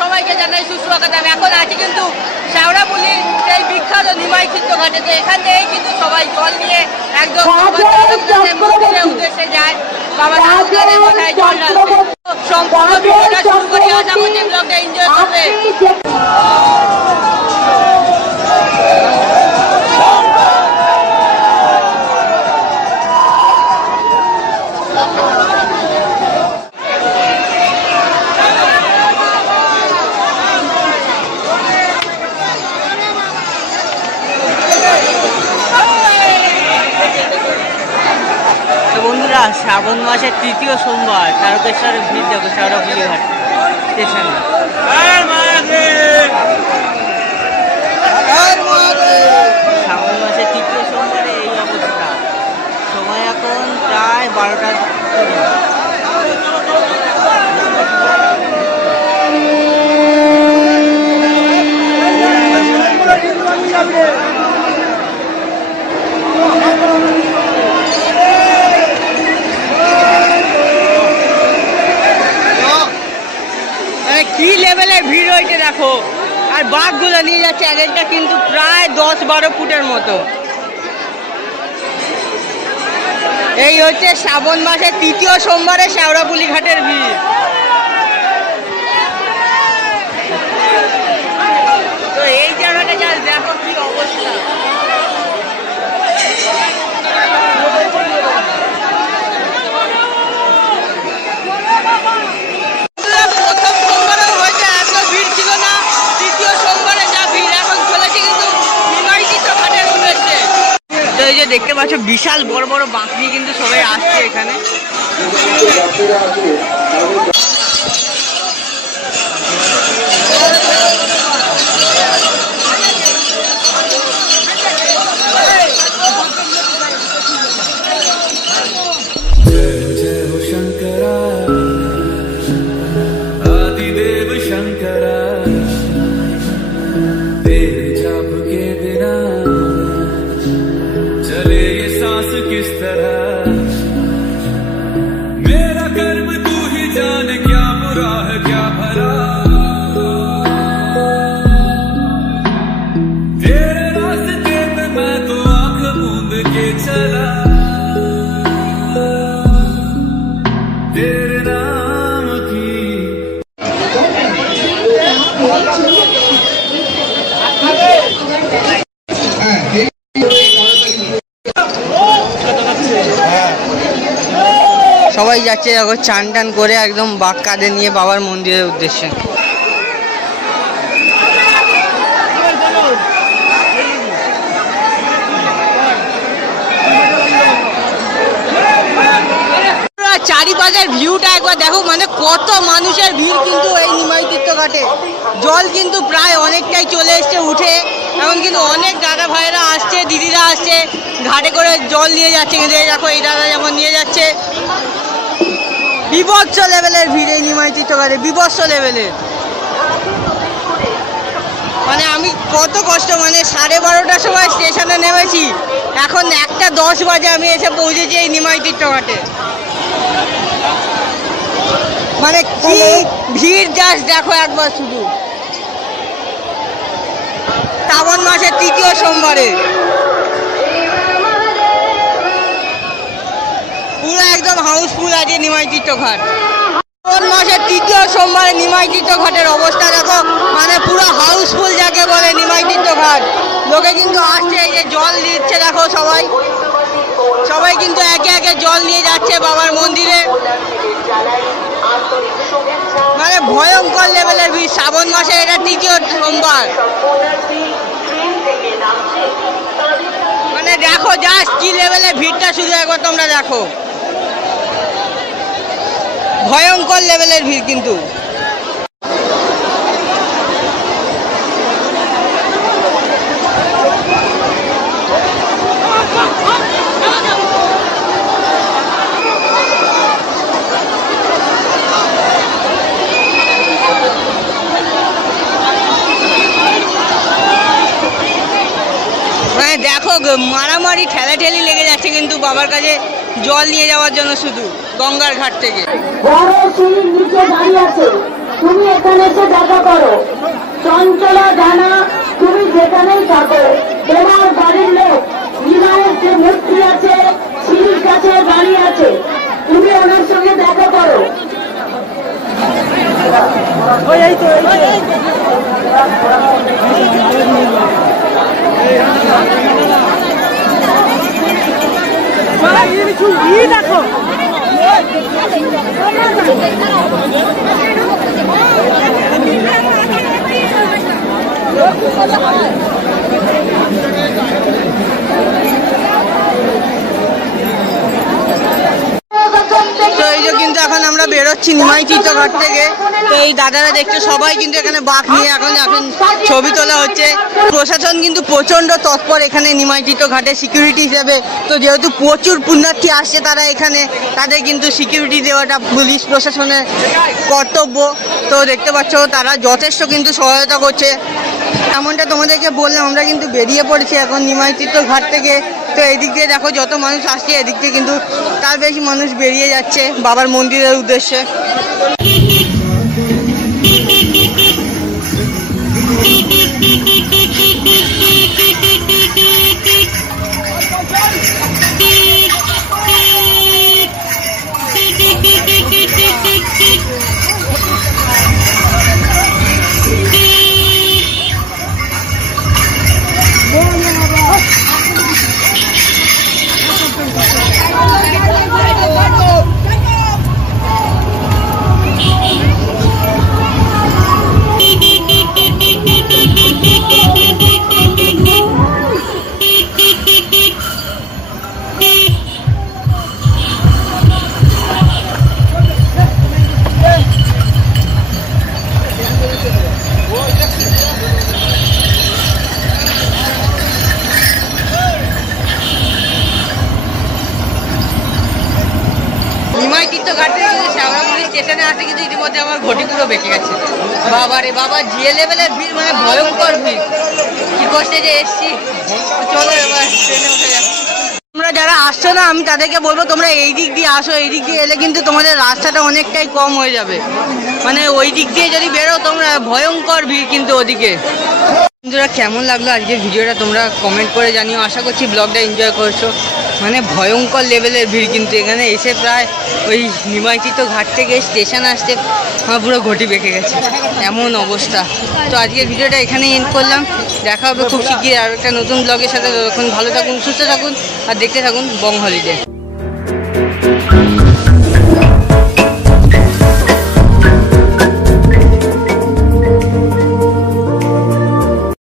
সবাইকে জানাই সুস্বাগত। এখন আছি কিন্তু শেওড়াফুলির সেই বিখ্যাত নিমাই চিত্রঘাটে। তো এখান থেকে কিন্তু সবাই জল নিয়ে একদম মন্দিরের উদ্দেশ্যে যায়, বাবা ঠাকুরের মাথায় জল ঢালতে। সম্পূর্ণ ভিডিওটা শুরু করে আশা করছি ব্লগটা এনজয় করবে। শ্রাবণ মাসের তৃতীয় সোমবার তারকেশ্বরের ভিড় দেখো শেওড়াফুলি ঘাট স্টেশনে। শ্রাবণ মাসের তৃতীয় সোমবারে এই অবস্থা। সময় এখন প্রায় 12টা। কি লেভেলের ভিড় হয়েছে দেখো। আর বাঘগুলো নিয়ে যাচ্ছে এক একটা কিন্তু প্রায় 10-12 ফুটের মতো। এই হচ্ছে শ্রাবণ মাসের তৃতীয় সোমবারে শেওড়াফুলি ঘাটের ভিড়। তো এই জায়গাটা যা দেখো কি অবস্থা। এই যে দেখতে পাচ্ছ বিশাল বড় বড় বাঁক নিয়ে কিন্তু সবাই আসছে এখানে। সবাই যাচ্ছে এখন চান টান করে একদম বাঁক কাঁধে নিয়ে বাবার মন্দিরের উদ্দেশ্যে। চারিপাশের ভিউটা একবার দেখো, মানে কত মানুষের ভিড় কিন্তু এই নিমাই চিত্রঘাটে। জল কিন্তু প্রায় অনেকটাই চলে এসছে উঠে। এখন কিন্তু অনেক দাদা ভাইরা আসছে, দিদিরা আসছে, ঘাটে করে জল নিয়ে যাচ্ছে। কিন্তু এই দেখো এই দাদা যেমন নিয়ে যাচ্ছে। বিভৎস লেভেলের ভিড় এই নিমাই চিত্রঘাটে, বিভৎস লেভেলের। মানে আমি কত কষ্ট, মানে 12:30টার সময় স্টেশনে নেমেছি, এখন 1:10 বাজে আমি এসে পৌঁছেছি এই নিমাই চিত্রঘাটে। মানে কি ভিড় জাস্ট দেখো একবার শুধু। শ্রাবণ মাসের তৃতীয় সোমবারে পুরো একদম হাউসফুল আছে নিমাই চিত্রঘাট। শ্রাবণ মাসের তৃতীয় সোমবারে নিমাই চিত্রঘাটের অবস্থা দেখো, মানে পুরো হাউসফুল যাকে বলে নিমাই চিত্রঘাট। লোকে কিন্তু আসছে, এই যে জল দিচ্ছে দেখো, সবাই কিন্তু একে একে জল নিয়ে যাচ্ছে বাবার মন্দিরে। মানে ভয়ঙ্কর লেভেলের ভিড় শ্রাবণ মাসে, এটা তৃতীয় সোমবার। মানে দেখো জাস্ট কি লেভেলের ভিড়টা, শুধু একবার তোমরা দেখো, ভয়ঙ্কর লেভেলের ভিড় কিন্তু। মারামারি ঠেলাঠেলি লেগে যাচ্ছে কিন্তু বাবার কাছে জল নিয়ে যাওয়ার জন্য শুধু গঙ্গার ঘাট থেকে। বড় সিঁড়ির নিচে দাঁড়িয়ে আছে, তুমি এখানে এসে দেখা করো। চঞ্চলা জানা, তুমি যেখানেই থাকো, তোমার বাড়ির লোক নিমাইয়ের যে মূর্তি আছে সিঁড়ির কাছে দাঁড়িয়ে আছে, তুমি ওনার সঙ্গে দেখা করো। দেখো কিন্তু এখন আমরা বেরোচ্ছি নিমাই তীর্থঘাট থেকে। তো এই দাদারা দেখছে সবাই কিন্তু এখানে বাঁক নিয়ে এখন ছবি তোলা হচ্ছে। প্রশাসন কিন্তু প্রচন্ড তৎপর এখানে নিমাই তীর্থঘাটে সিকিউরিটি হিসেবে। তো যেহেতু প্রচুর পুণ্যার্থী আসছে তারা এখানে, তাদের কিন্তু সিকিউরিটি দেওয়াটা পুলিশ প্রশাসনের কর্তব্য। তো দেখতে পাচ্ছ তারা যথেষ্ট কিন্তু সহায়তা করছে। এমনটা তোমাদেরকে বললাম, আমরা কিন্তু বেরিয়ে পড়েছি এখন নিমাই তীর্থঘাট থেকে। তো এদিক দিয়ে দেখো যত মানুষ আসছে এদিক দিয়ে কিন্তু তার বেশি মানুষ বেরিয়ে যাচ্ছে বাবার মন্দিরের উদ্দেশ্যে। নিমাই তীর্থঘাট থেকে কিন্তু শ্যাওড়াফুলি স্টেশনে আসে কিন্তু ইতিমধ্যে আমার ঘটি পুরো বেঁকে গেছে। বাবারে বাবা, যে লেভেলের ভিড়, মানে ভয়ঙ্কর ভিড়। কি কষ্টে যে এসছি। চলো এবার ট্রেনে উঠে যাবো। তোমরা যারা আসছো না, আমি তাদেরকে বলবো তোমরা এই দিক দিয়ে আসো। এই দিক দিয়ে এলে কিন্তু তোমাদের রাস্তাটা অনেকটাই কম হয়ে যাবে। মানে ওই দিক দিয়ে যদি বেরো তোমরা, ভয়ঙ্কর ভিড় কিন্তু ওদিকে। বন্ধুরা কেমন লাগলো আজকের ভিডিওটা তোমরা কমেন্ট করে জানিও। আশা করছি ব্লগটা এনজয় করছো। মানে ভয়ঙ্কর লেভেলের ভিড় কিন্তু এখানে এসে প্রায় ওই নিমাই তীর্থঘাট থেকে স্টেশন আসতে আমার পুরো ঘটি বেঁকে গেছে, এমন অবস্থা। তো আজকের ভিডিওটা এখানেই এন্ড করলাম। দেখা হবে খুব শিগগিরই আর একটা নতুন ব্লগের সাথে। তখন ভালো থাকুন, সুস্থ থাকুন আর দেখতে থাকুন বং হলিডে।